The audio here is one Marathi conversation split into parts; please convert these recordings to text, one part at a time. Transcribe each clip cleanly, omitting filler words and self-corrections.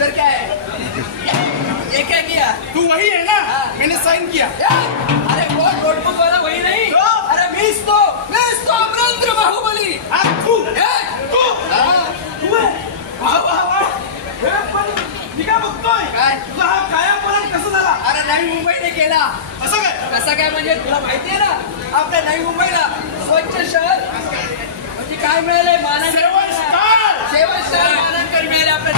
इधर क्या है? ये क्या किया? तू वही है ना? मैंने साइन किया। अरे वो नोटबुक वाला वही नहीं। अरे मिस तो अमरेंद्र बाहुबली। तू है? वाह वाह वाह. मी काय बघतोय? तुझा हा कायापालट कसं झाला? अरे नवी मुंबईने केला. कसं काय म्हणजे तुला माहितीये ना आपल्या नवी मुंबईला स्वच्छ शहर म्हणजे काय मिळालंय? सेवन स्टार मानांकन मिळाले आपल्या.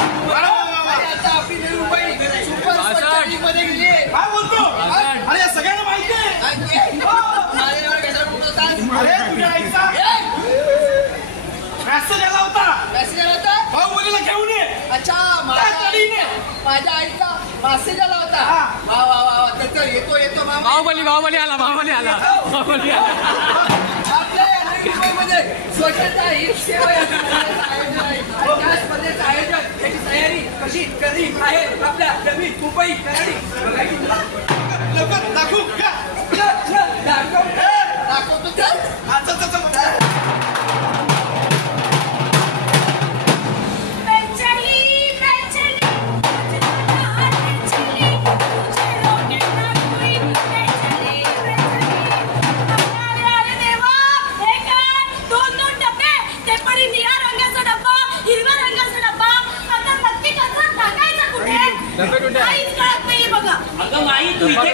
आता आपली नवी मुंबई सुपर स्वच्छ मध्ये गेली. काय बोलतो? अरे या सगळ्यांना माहिती आहे. माझ्यावर कशाला बोलतोस? अरे तुझ्या आईचा मेसेज आला होता. मेसेज आला होता? बाहुबलीला घेऊन ये. अच्छा माझ्या आईचा मेसेज आला होता. वा वा वा तर येतो मामा. बाहुबली आला. आपल्या नवी मुंबईमध्ये स्वच्छता ही सेवा त्या स्पर्धेचं आयोजन याची तयारी कशी करली आहे आपल्या नवी मुंबई कराडी. लवकर दाखवू का? दाखवतो तर. अगं माई तू इथे